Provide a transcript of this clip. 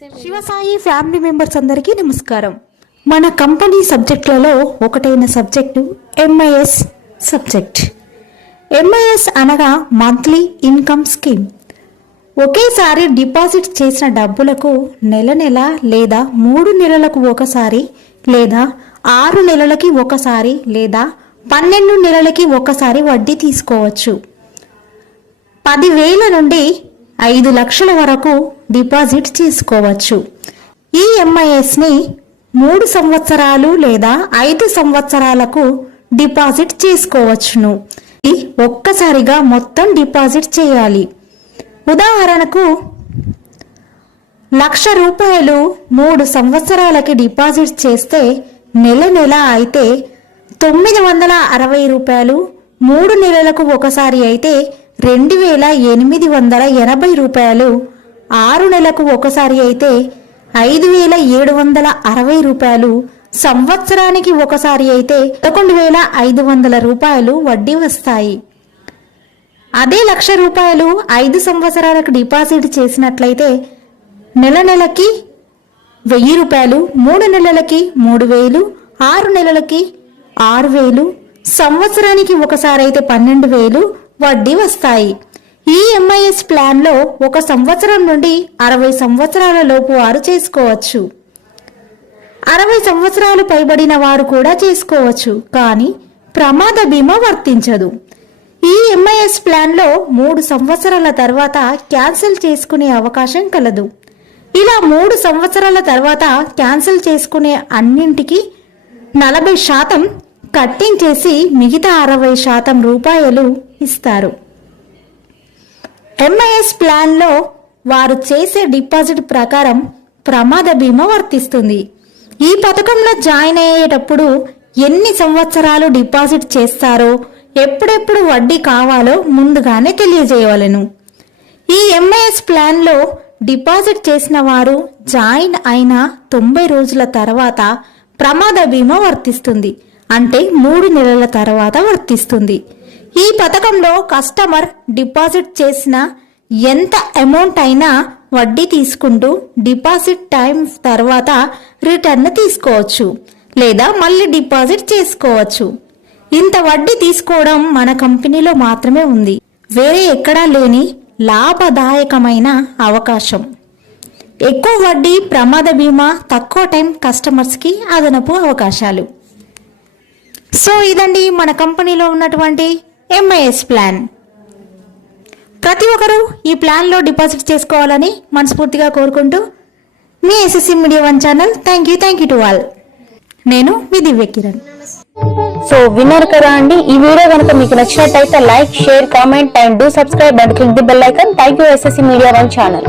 Shivasai family members అందరికీ నమస్కారం. మన కంపెనీ సబ్జెక్టులలో ఒకటైన సబ్జెక్టు ఎంఐఎస్ సబ్జెక్ట్. ఎంఐఎస్ అనగా మంత్లీ ఇన్కమ్ స్కీమ్. ఒకేసారి డిపాజిట్ చేసిన డబ్బులకు నెల నెల లేదా మూడు నెలలకు ఒకసారి లేదా ఆరు నెలలకి ఒకసారి లేదా పన్నెండు నెలలకి ఒకసారి వడ్డీ తీసుకోవచ్చు. పదివేల నుండి ఐదు లక్షల వరకు డిపాజిట్ చేసుకోవచ్చు. ఈ ఎంఐఎస్ని మూడు సంవత్సరాలు లేదా ఐదు సంవత్సరాలకు డిపాజిట్ చేసుకోవచ్చును. ఇది ఒక్కసారిగా మొత్తం డిపాజిట్ చేయాలి. ఉదాహరణకు లక్ష రూపాయలు మూడు సంవత్సరాలకి డిపాజిట్ చేస్తే నెల నెల అయితే తొమ్మిది వందల అరవై రూపాయలు మూడు నెలలకు ఒకసారి అయితే రెండు వేల ఎనిమిది వందల ఎనభై రూపాయలు ఆరు నెలకు ఒకసారి అయితే ఐదు వేల ఏడు వందల అరవై రూపాయలు సంవత్సరానికి ఒకసారి అయితే పదకొండు వేల ఐదు వందల రూపాయలు వడ్డీ వస్తాయి. అదే లక్ష రూపాయలు ఐదు సంవత్సరాలకు డిపాజిట్ చేసినట్లయితే నెల నెలకి వెయ్యి రూపాయలు మూడు నెలలకి మూడు వేలు ఆరు నెలలకి ఆరు వేలు సంవత్సరానికి ఒకసారి అయితే పన్నెండు వేలు వడ్డీ వస్తాయి. ఈ ఎంఐఎస్ ప్లాన్లో ఒక సంవత్సరం నుండి అరవై సంవత్సరాల లోపు వారు చేసుకోవచ్చు. అరవై సంవత్సరాలు పైబడిన వారు కూడా చేసుకోవచ్చు. కానీ ప్రమాద బీమా వర్తించదు. ఈ ఎంఐఎస్ ప్లాన్లో మూడు సంవత్సరాల తర్వాత క్యాన్సిల్ చేసుకునే అవకాశం కలదు. ఇలా మూడు సంవత్సరాల తర్వాత క్యాన్సిల్ చేసుకునే అన్నింటికి నలభై శాతం కట్టింగ్ చేసి మిగతా అరవై శాతం రూపాయలు ఇస్తారు. ఎంఐఎస్ ప్లాన్లో వారు చేసే డిపాజిట్ ప్రకారం ప్రమాద బీమా వర్తిస్తుంది. ఈ పథకంలో జాయిన్ అయ్యేటప్పుడు ఎన్ని సంవత్సరాలు డిపాజిట్ చేస్తారో ఎప్పుడెప్పుడు వడ్డీ కావాలో ముందుగానే తెలియజేయవలెను. ఈ ఎంఐఎస్ ప్లాన్లో డిపాజిట్ చేసిన వారు జాయిన్ అయిన తొంభై రోజుల తర్వాత ప్రమాద బీమా వర్తిస్తుంది. అంటే మూడు నెలల తర్వాత వర్తిస్తుంది. ఈ పథకంలో కస్టమర్ డిపాజిట్ చేసిన ఎంత అమౌంట్ అయినా వడ్డీ తీసుకుంటూ డిపాజిట్ టైం తర్వాత రిటర్న్ తీసుకోవచ్చు లేదా మళ్ళీ డిపాజిట్ చేసుకోవచ్చు. ఇంత వడ్డీ తీసుకోవడం మన కంపెనీలో మాత్రమే ఉంది. వేరే ఎక్కడా లేని లాభదాయకమైన అవకాశం. ఎక్కువ వడ్డీ ప్రమాద బీమా తక్కువ టైం కస్టమర్స్కి అదనపు అవకాశాలు. సో ఇదండి మన కంపెనీలో ఉన్నటువంటి ఎంఐఎస్ ప్లాన్ ప్రతి ఒక్కరూ ఈ ప్లాన్లో డిపాజిట్ చేసుకోవాలని మనస్ఫూర్తిగా కోరుకుంటూ మీ SSC media one channel thank you thank you to all నేను మీ దివ్య కిరణ్. సో విన్నారు కదా అండి. ఈ వీడియో కనుక మీకు నచ్చినట్టయితే like share comment and do subscribe and click the bell icon thank you SSC media one channel